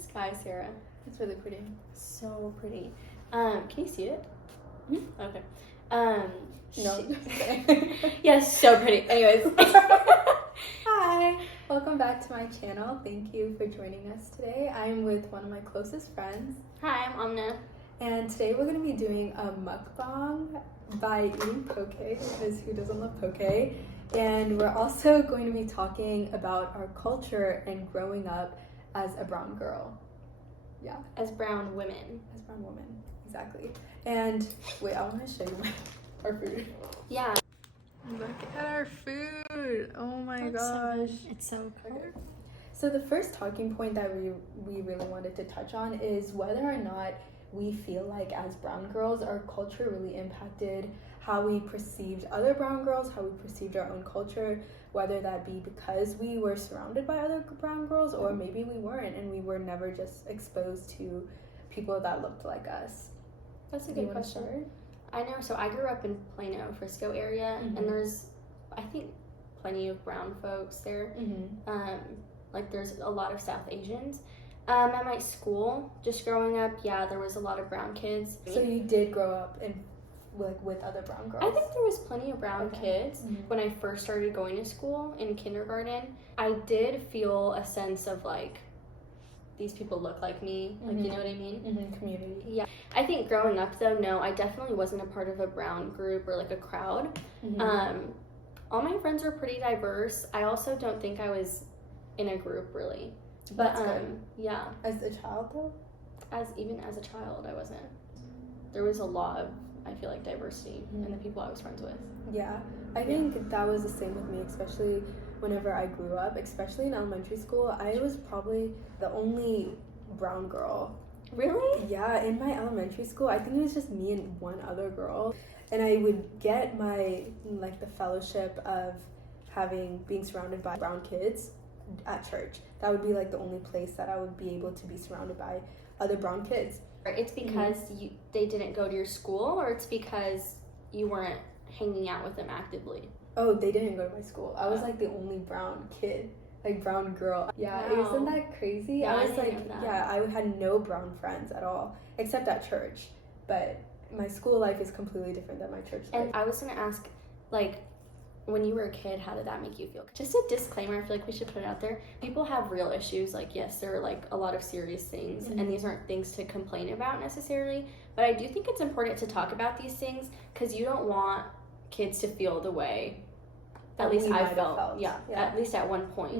sky, Sarah. It's really pretty. So pretty. Can you see it? Mm-hmm. Okay. No. Yes, so pretty. Anyways. Hi. Welcome back to my channel. Thank you for joining us today. I'm with one of my closest friends. Hi, I'm Amna. And today we're going to be doing a mukbang by eating poke, because who doesn't love poke? And we're also going to be talking about our culture and growing up as a brown girl. Yeah. As brown women. As brown women. Exactly. And wait, I want to show you our food. Yeah. Look at our food. Oh my gosh. It's so cool. Okay. So the first talking point that we really wanted to touch on is whether or not we feel like as brown girls, our culture really impacted how we perceived other brown girls, how we perceived our own culture, whether that be because we were surrounded by other brown girls or maybe we weren't and we were never just exposed to people that looked like us. That's a good question. I know, so I grew up in Plano, Frisco area, and there's, I think, plenty of brown folks there. Like there's a lot of South Asians. At my school, just growing up, yeah, there was a lot of brown kids. So you did grow up in with other brown girls? I think there was plenty of brown kids. When I first started going to school in kindergarten, I did feel a sense of like, these people look like me, like, you know what I mean? Community. Yeah. I think growing up though, no, I definitely wasn't a part of a brown group or like a crowd. All my friends were pretty diverse. I also don't think I was in a group really. But That's good. Yeah. As a child though? Even as a child, I wasn't. There was a lot of, I feel like, diversity in the people I was friends with. Yeah. I think that was the same with me, especially whenever I grew up, especially in elementary school. I was probably the only brown girl. Really? Yeah, in my elementary school, I think it was just me and one other girl. And I would get my, like, the fellowship of being surrounded by brown kids at church. That would be, like, the only place that I would be able to be surrounded by other brown kids. It's because they didn't go to your school, or it's because you weren't hanging out with them actively? Oh, they didn't go to my school. I was like the only brown kid, like brown girl. Yeah, Wow. Isn't that crazy? Yeah, I was I like, didn't know that. yeah, I had no brown friends at all, except at church. But my school life is completely different than my church life. And I was gonna ask, like, when you were a kid, how did that make you feel? Just a disclaimer, I feel like we should put it out there. People have real issues, like, yes, there are like a lot of serious things, and these aren't things to complain about necessarily, but I do think it's important to talk about these things, because you don't want kids to feel the way, at least I felt. Yeah, at least at one point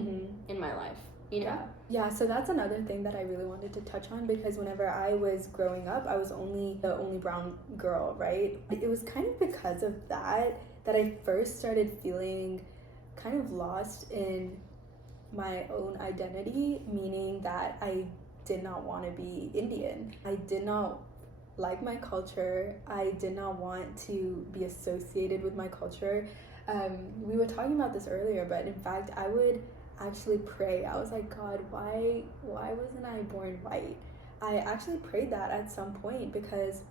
in my life, you know? Yeah, so that's another thing that I really wanted to touch on, because whenever I was growing up, I was the only brown girl, right? It was kind of because of that I first started feeling kind of lost in my own identity, meaning that I did not want to be Indian. I did not like my culture. I did not want to be associated with my culture. We were talking about this earlier, but in fact, I would actually pray. I was like, God, why wasn't I born white? I actually prayed that at some point, because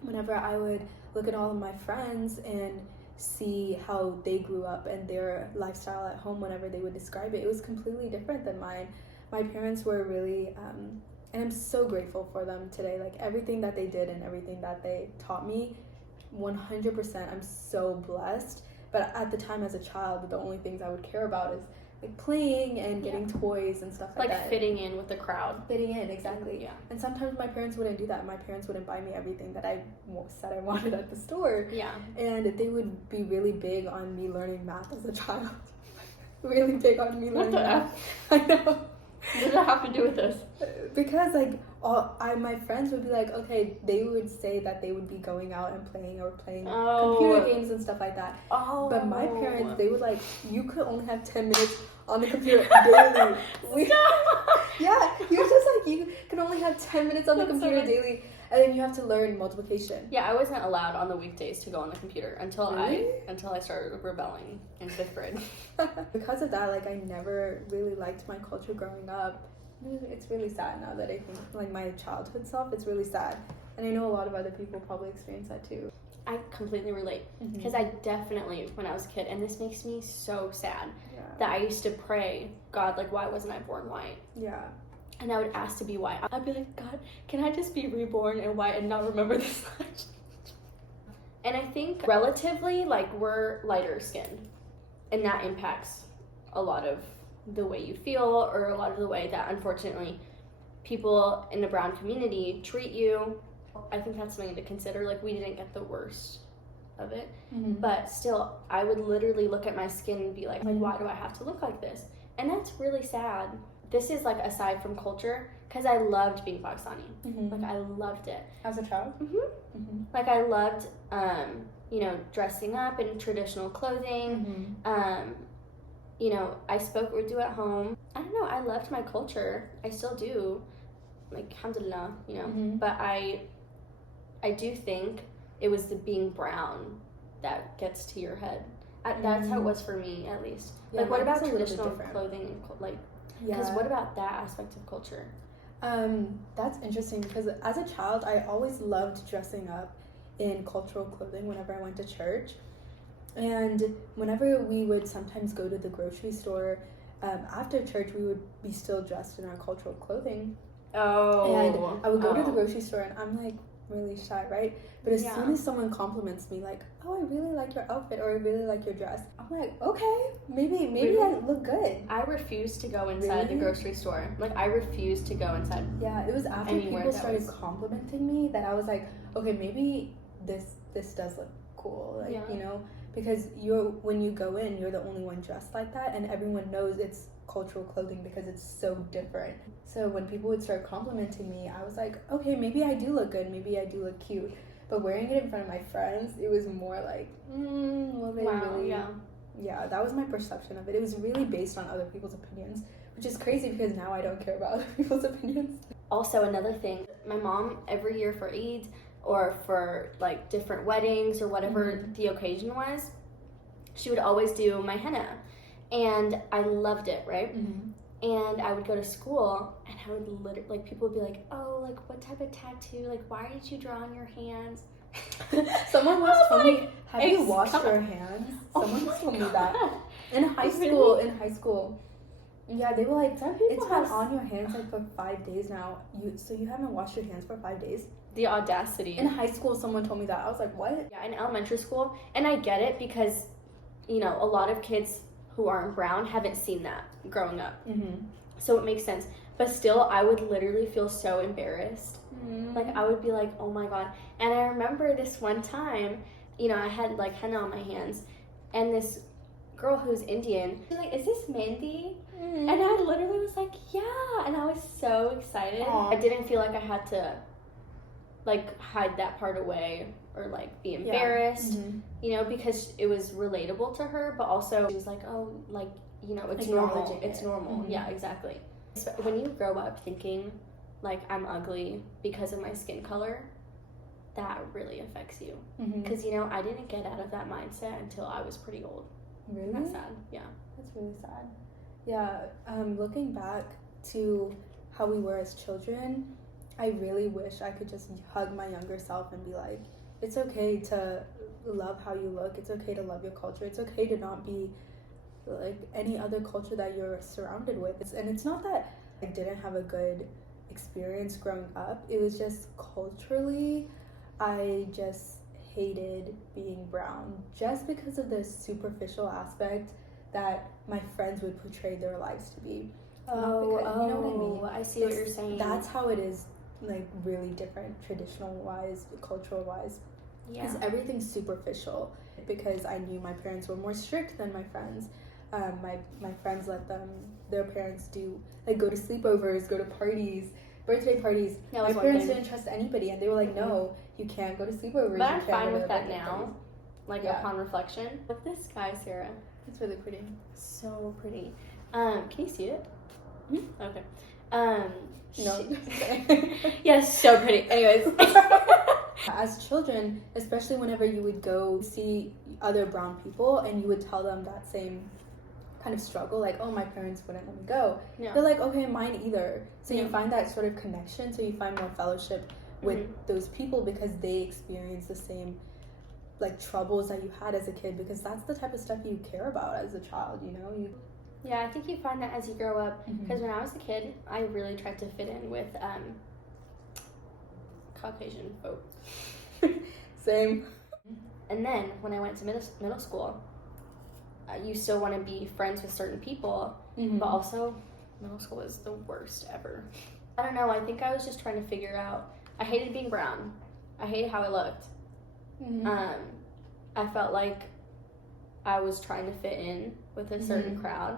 whenever I would look at all of my friends and see how they grew up and their lifestyle at home, whenever they would describe it, it was completely different than mine. My parents were really, and I'm so grateful for them today. Like, everything that they did and everything that they taught me, 100%, I'm so blessed. But at the time as a child, the only things I would care about is like playing and getting toys and stuff like that. Like fitting in with the crowd. Fitting in, exactly. Yeah. And sometimes my parents wouldn't do that. My parents wouldn't buy me everything that I said I wanted at the store. Yeah. And they would be really big on me learning math as a child. Really big on me learning math. I know. What does that have to do with this? Because like my friends would be like, okay, they would say that they would be going out and playing computer games and stuff like that. Oh. But my parents, they would like, you could only have 10 minutes on the computer daily. Yeah, you were just like, you can only have 10 minutes on the computer daily, and then you have to learn multiplication. Yeah, I wasn't allowed on the weekdays to go on the computer until I started rebelling in 5th grade. Because of that, like, I never really liked my culture growing up. It's really sad now that I think, like, my childhood self, it's really sad. And I know a lot of other people probably experience that too. I completely relate, because I definitely, when I was a kid, and this makes me so sad, that I used to pray, God, like, why wasn't I born white? Yeah. and I would ask to be white. I'd be like, God, can I just be reborn and white and not remember this much? And I think relatively, like, we're lighter skinned, and that impacts a lot of the way you feel, or a lot of the way that, unfortunately, people in the brown community treat you. I think that's something to consider. Like, we didn't get the worst of it, but still, I would literally look at my skin and be like, why do I have to look like this? And that's really sad. This is, like, aside from culture, because I loved being Pakistani. Like, I loved it. As a child? Like, I loved, you know, dressing up in traditional clothing. You know, I spoke Urdu at home. I don't know, I loved my culture. I still do. Like, alhamdulillah, you know. But I do think it was the being brown that gets to your head. That's how it was for me, at least. Yeah, like, what about a little traditional bit different. clothing and like? Because what about that aspect of culture? That's interesting, because as a child, I always loved dressing up in cultural clothing whenever I went to church. And whenever we would sometimes go to the grocery store, after church, we would be still dressed in our cultural clothing. And I would go to the grocery store, and I'm like really shy, right? But as soon as someone compliments me, like, oh, I really like your outfit, or I really like your dress, I'm like, okay, maybe I look good. I refuse to go inside the grocery store. Like, I refuse to go inside. Yeah, it was after people started complimenting me that I was like, okay, maybe this does look cool, like, you know, because when you go in, you're the only one dressed like that, and everyone knows it's cultural clothing because it's so different. So when people would start complimenting me, I was like, okay, maybe I do look good, maybe I do look cute. But wearing it in front of my friends, it was more like, well, they really, yeah, that was my perception of it. It was really based on other people's opinions, which is crazy because now I don't care about other people's opinions. Also, another thing, my mom, every year for Eid, or for, like, different weddings or whatever the occasion was, she would always do my henna. And I loved it, right? And I would go to school, and I would literally, like, people would be like, oh, like, what type of tattoo? Like, why did you draw on your hands? Someone once told me, have you washed your hands? Someone told me that. In high school. Yeah, they were like, it's been on your hands, like, for 5 days now. So you haven't washed your hands for 5 days? The audacity. In high school, someone told me that. I was like, what? Yeah, in elementary school. And I get it because, you know, a lot of kids who aren't brown haven't seen that growing up. So it makes sense. But still, I would literally feel so embarrassed. Like, I would be like, oh my God. And I remember this one time, you know, I had, like, henna on my hands, and this girl who's Indian, she's like, is this Mehndi? And I literally was like, yeah. And I was so excited. I didn't feel like I had to, like, hide that part away or, like, be embarrassed, you know, because it was relatable to her, but also she was like, oh, like, you know, it's normal. It's normal. Yeah, exactly. So when you grow up thinking, like, I'm ugly because of my skin color, that really affects you. Because, you know, I didn't get out of that mindset until I was pretty old. Really? That's sad. Yeah. That's really sad. Yeah, looking back to how we were as children, I really wish I could just hug my younger self and be like, it's okay to love how you look. It's okay to love your culture. It's okay to not be like any other culture that you're surrounded with. And it's not that I didn't have a good experience growing up. It was just culturally, I just hated being brown just because of the superficial aspect that my friends would portray their lives to be. You know what I mean? I see what you're saying. That's how it is, like, really different, traditional wise, cultural wise. Yeah. Because everything's superficial. Because I knew my parents were more strict than my friends. My friends let their parents do, like, go to sleepovers, go to parties, birthday parties. My parents didn't trust anybody, and they were like, no, you can't go to sleepovers. But I'm fine with that now, like, upon reflection. Look at this guy, Sarah. It's really pretty. So pretty. Can you see it? Okay. No. Yes, so pretty. Anyways. As children, especially whenever you would go see other brown people and you would tell them that same kind of struggle, like, oh, my parents wouldn't let me go. Yeah. They're like, okay, mine either. So you find that sort of connection, so you find more fellowship with those people because they experience the same, like, troubles that you had as a kid, because that's the type of stuff you care about as a child, you know? Yeah, I think you find that as you grow up. Because when I was a kid, I really tried to fit in with Caucasian folks. Same. And then when I went to middle school, you still want to be friends with certain people, but also middle school is the worst ever. I don't know. I think I was just trying to figure out. I hated being brown. I hated how I looked. I felt like I was trying to fit in with a certain crowd,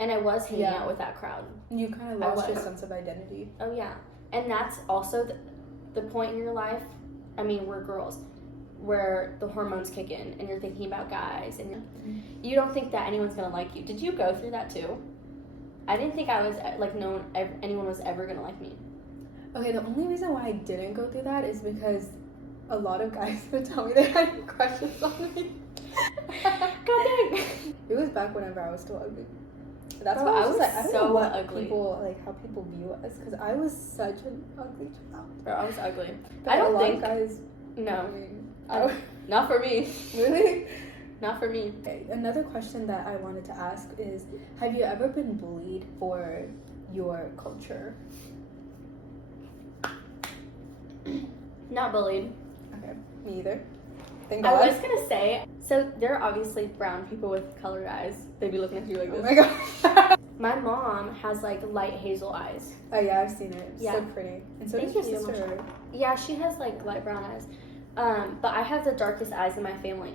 and I was hanging out with that crowd. You kind of lost your sense of identity. Oh yeah, and that's also the point in your life. I mean, we're girls, where the hormones kick in, and you're thinking about guys, and you don't think that anyone's gonna like you. Did you go through that too? I didn't think I was like anyone was ever gonna like me. Okay, the only reason why I didn't go through that is because a lot of guys would tell me they had crushes on me. God dang. It was back whenever I was still ugly. That's Bro, why I was like, I don't know what ugly. people like how people view us, because I was such an ugly child. Bro, I was ugly. But I don't a lot think of guys. no, I not for me. Really? Not for me. Okay, another question that I wanted to ask is, have you ever been bullied for your culture? Not bullied. Okay, me either. Thank I God. was gonna say, so there are obviously brown people with colored eyes. They'd be looking at you like this. Oh my God. My mom has like light hazel eyes. Oh yeah, I've seen it. Yeah. So pretty. And so Thank does your you, sister. Yeah, she has like light brown eyes. But I have the darkest eyes in my family.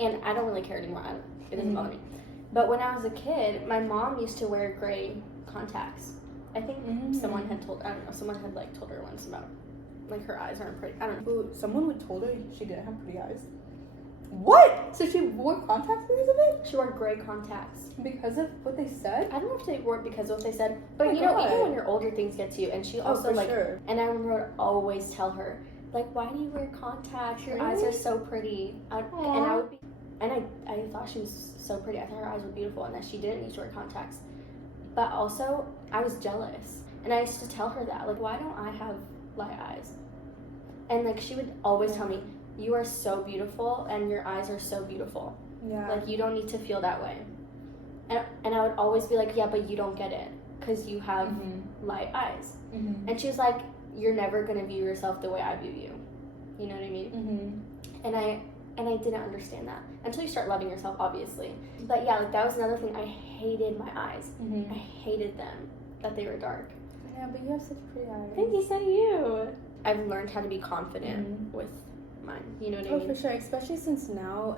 And I don't really care anymore. It doesn't bother me. But when I was a kid, my mom used to wear gray contacts. I think someone had told her once about like her eyes aren't pretty. I don't know. Ooh, someone would told her she didn't have pretty eyes. What? So she wore contacts because of it? She wore gray contacts. Because of what they said? I don't know if they were because of what they said, but Oh my you know, God. even when you're older, things get to you. And she also for like, sure. and I remember I would always tell her, like, why do you wear contacts? Your eyes are Really? so pretty. And I would be, and I thought she was so pretty. I thought her eyes were beautiful, and that she didn't need to wear contacts. But also, I was jealous, and I used to tell her that, like, why don't I have light eyes? And like, she would always tell me, you are so beautiful, and your eyes are so beautiful. Yeah. Like, you don't need to feel that way. And I would always be like, yeah, but you don't get it because you have light eyes. And she was like, you're never going to view yourself the way I view you. You know what I mean? And I didn't understand that until you start loving yourself, obviously. But yeah, like that was another thing. I hated my eyes. I hated them, that they were dark. Yeah, but you have such pretty eyes. Thank you, so do you. I've learned how to be confident with mine. You know what I mean? Oh, for sure. Especially since now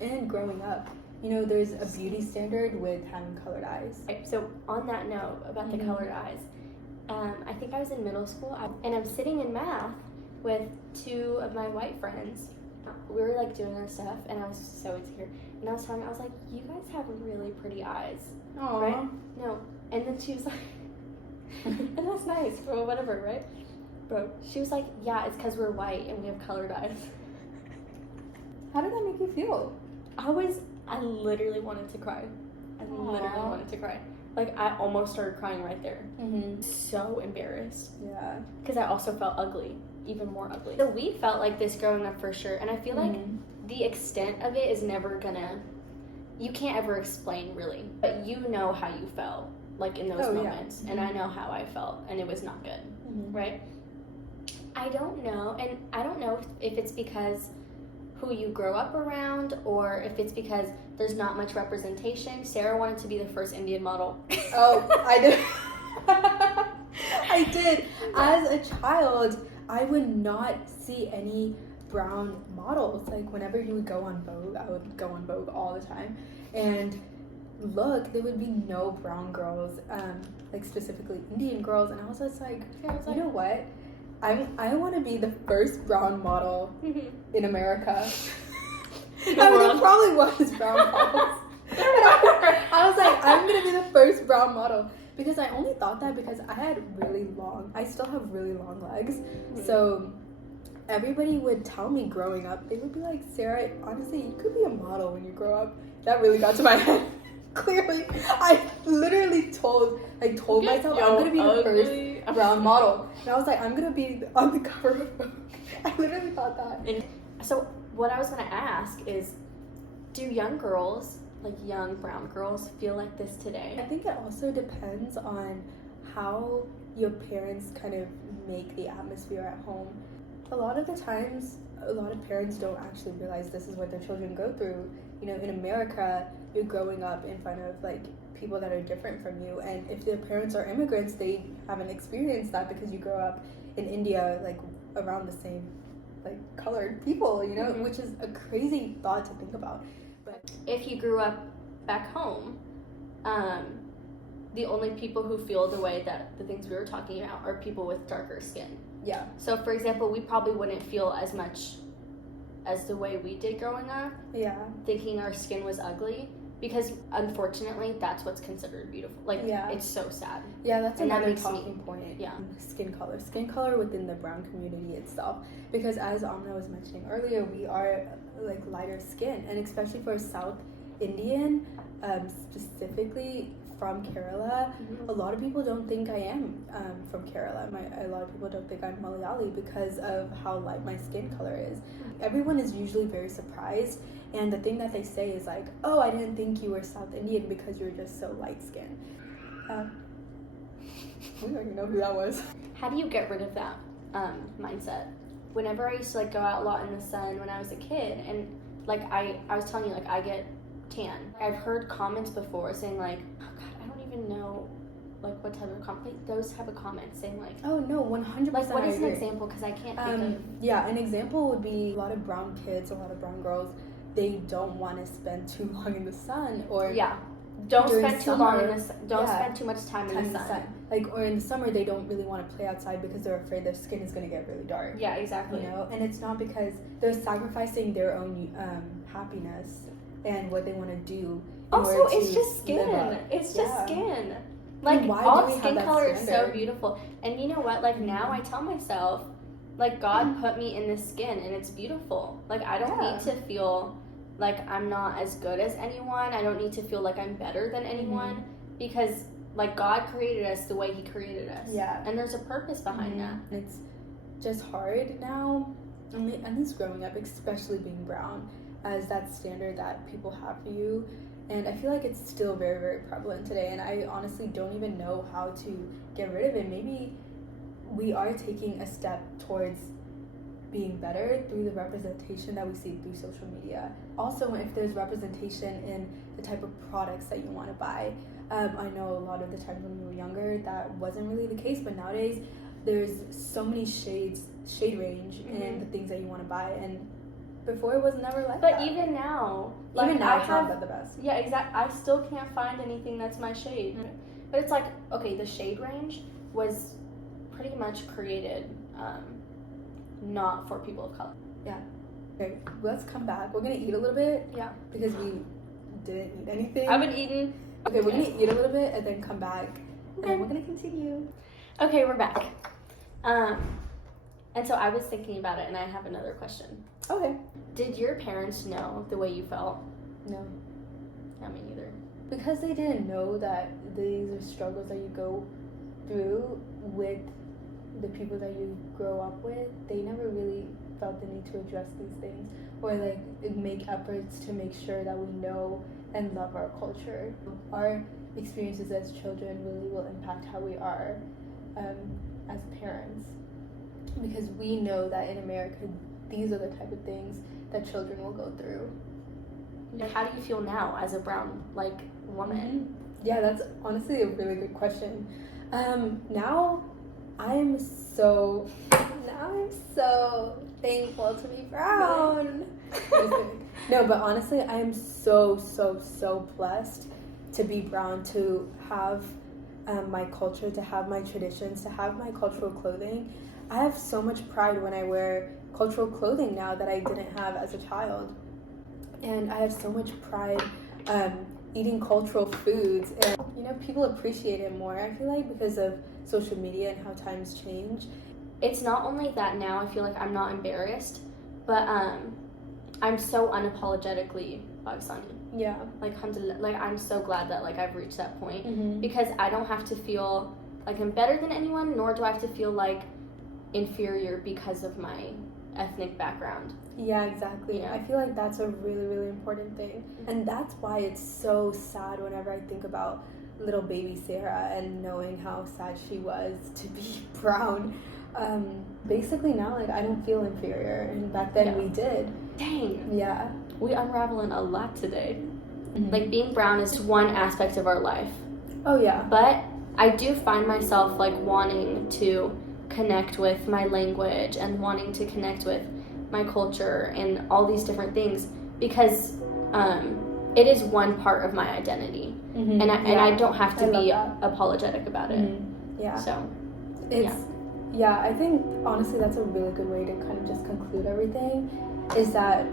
and growing up, you know, there's a beauty standard with having colored eyes. So on that note about the colored eyes, I think I was in middle school, and I'm sitting in math with two of my white friends. We were like doing our stuff, and I was so insecure. And I was telling her, I was like, you guys have really pretty eyes. Aww. Right? No. And then she was like, and that's nice, or whatever, right? Bro, she was like, yeah, it's because we're white and we have colored eyes. How did that make you feel? I literally wanted to cry. I literally wanted to cry. Like, I almost started crying right there. So embarrassed. Yeah. Because I also felt ugly. Even more ugly. So we felt like this growing up for sure. And I feel like the extent of it is never gonna... You can't ever explain, really. But you know how you felt, like, in those moments. And I know how I felt. And it was not good. Right? I don't know. And I don't know if it's because who you grow up around, or if it's because there's not much representation. Sarah wanted to be the first Indian model. Oh, I did. I did. As a child, I would not see any brown models. Like, whenever you would go on Vogue, I would go on Vogue all the time. And look, there would be no brown girls, like specifically Indian girls. And I was just like, you know what? I want to be the first brown model in America. I mean, there probably was brown models. I was like, I'm going to be the first brown model. Because I only thought that because I still have really long legs. So everybody would tell me growing up, they would be like, Sarah, honestly, you could be a model when you grow up. That really got to my head. Clearly, I literally told myself I'm gonna be the first brown model, and I was like, I'm gonna be on the cover of Vogue. I literally thought that. And so what I was gonna ask is, do young girls, like young brown girls feel like this today? I think it also depends on how your parents kind of make the atmosphere at home. A lot of the times, a lot of parents don't actually realize this is what their children go through. You know, in America, you're growing up in front of like people that are different from you, and if their parents are immigrants, they haven't experienced that because you grow up in India like around the same like colored people, you know, which is a crazy thought to think about. But if you grew up back home, the only people who feel the way that the things we were talking about are people with darker skin. yeah, So for example, we probably wouldn't feel as much as the way we did growing up, yeah, thinking our skin was ugly, because unfortunately that's what's considered beautiful. Like, Yeah. it's so sad. yeah. That's And that another makes me- talking point. yeah. Skin color within the brown community itself, because as Amna was mentioning earlier, we are like lighter skin, and especially for South Indian, specifically from Kerala, a lot of people don't think I am from Kerala. A lot of people don't think I'm Malayali because of how light my skin color is. Everyone is usually very surprised, and the thing that they say is like, oh, I didn't think you were South Indian because you're just so light skinned. We don't even know who that was. How do you get rid of that mindset? Whenever I used to like go out a lot in the sun when I was a kid, and like I was telling you, like I get tan. I've heard comments before saying like, oh God, I don't even know like what type of comment, those type of comments saying like, Oh no, 100%. like what is an I agree. example? Because I can't think of. Yeah, an example would be a lot of brown kids, a lot of brown girls, they don't want to spend too long in the sun, or Yeah, don't during spend too long in summer, the sun. Don't yeah, spend too much time in the sun. Like, or in the summer they don't really want to play outside because they're afraid their skin is going to get really dark. Yeah, exactly. You know, and it's not because they're sacrificing their own happiness and what they want to do. in Also, order it's to just live skin. up. It's just Yeah. skin. Like, why do all we have skin that color is so standard? beautiful. And you know what? Like, now I tell myself, like, God put me in this skin and it's beautiful. Like, I don't Yeah. need to feel like I'm not as good as anyone. I don't need to feel like I'm better than anyone because, like, God created us the way He created us. Yeah. And there's a purpose behind that. It's just hard now, at least growing up, especially being brown, as that standard that people have for you. And I feel like it's still very, very prevalent today, and I honestly don't even know how to get rid of it. Maybe we are taking a step towards being better through the representation that we see through social media. Also, if there's representation in the type of products that you want to buy. I know a lot of the times when we were younger that wasn't really the case, but nowadays there's so many shade range in the things that you want to buy, and before it was never like But that. even now, like, Even now, I it's have, not the best. yeah, exactly. I still can't find anything that's my shade. But it's like, okay, the shade range was pretty much created not for people of color. Okay, let's come back. We're gonna eat a little bit. Yeah. Because we didn't eat anything. I haven't eaten. Okay, we're gonna eat a little bit and then come back. And Okay. then we're gonna continue. Okay, we're back. And so I was thinking about it, and I have another question. Okay. Did your parents know the way you felt? No. Not me either. Because they didn't know that these are struggles that you go through with the people that you grow up with, they never really felt the need to address these things or like make efforts to make sure that we know and love our culture. Our experiences as children really will impact how we are as parents, because we know that in America these are the type of things that children will go through. How do you feel now as a brown, like, woman? Yeah, that's honestly a really good question. Now I'm so thankful to be brown. Just kidding. No, but honestly, I am so blessed to be brown, to have my culture, to have my traditions, to have my cultural clothing. I have so much pride when I wear cultural clothing now that I didn't have as a child. And I have so much pride eating cultural foods, and you know, people appreciate it more, I feel like, because of social media and how times change. It's not only that now I feel like I'm not embarrassed, but I'm so unapologetically Pakistani. Yeah. Like, alhamdulillah, like, I'm so glad that, like, I've reached that point, Mm-hmm. because I don't have to feel like I'm better than anyone, nor do I have to feel like inferior because of my ethnic background. Yeah, exactly. Yeah. I feel like that's a really, really important thing. And that's why it's so sad whenever I think about little baby Sarah and knowing how sad she was to be brown. Basically now, like, I don't feel inferior, and back then we did. Dang. Yeah. We unraveling a lot today. Mm-hmm. Like, being brown is one aspect of our life. Oh, yeah. But I do find myself, like, wanting to connect with my language and wanting to connect with my culture and all these different things because it is one part of my identity. Mm-hmm. And I don't have to be that. apologetic about it. Mm-hmm. Yeah. So, it's, yeah, I think, honestly, that's a really good way to kind of just conclude everything, is that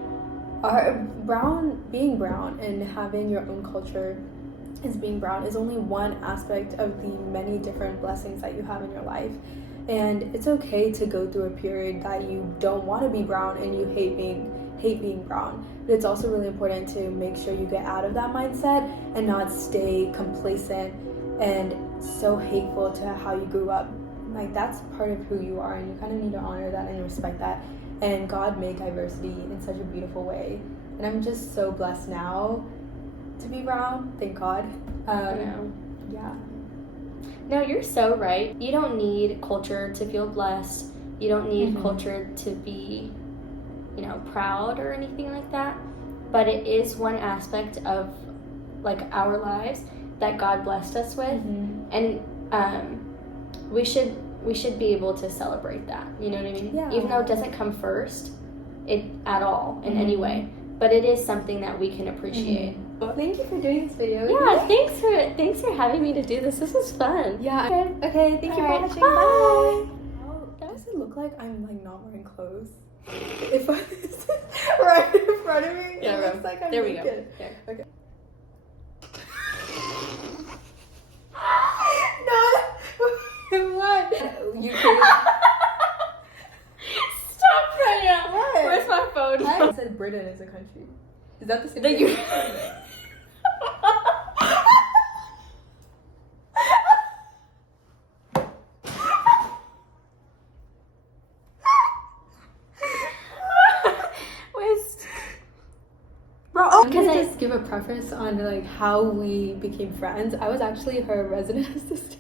being brown and having your own culture as being brown is only one aspect of the many different blessings that you have in your life. And it's okay to go through a period that you don't want to be brown and you hate being brown. But it's also really important to make sure you get out of that mindset and not stay complacent and so hateful to how you grew up. Like, that's part of who you are, and you kind of need to honor that and respect that. And God made diversity in such a beautiful way. And I'm just so blessed now to be brown. Thank God. Yeah. No, you're so right. You don't need culture to feel blessed. You don't need culture to be, proud or anything like that. But it is one aspect of, like, our lives that God blessed us with. And we should be able to celebrate that. You know what I mean? Yeah. Even though it doesn't come first at all in any way. But it is something that we can appreciate. Well, thank you for doing this video. Yeah, thanks for having me to do this. This was fun. Yeah. Okay, thank you for watching. Bye. How does it look like I'm, like, not wearing clothes? If I right in front of me, Yeah, it looks like I'm there we go. naked. There. Okay. No. What? You could. Stop, Freya. What? Where's my phone? I said Britain is a country. Is that the same That thing? you. I'm gonna just give a preface on, like, how we became friends. I was actually her resident assistant.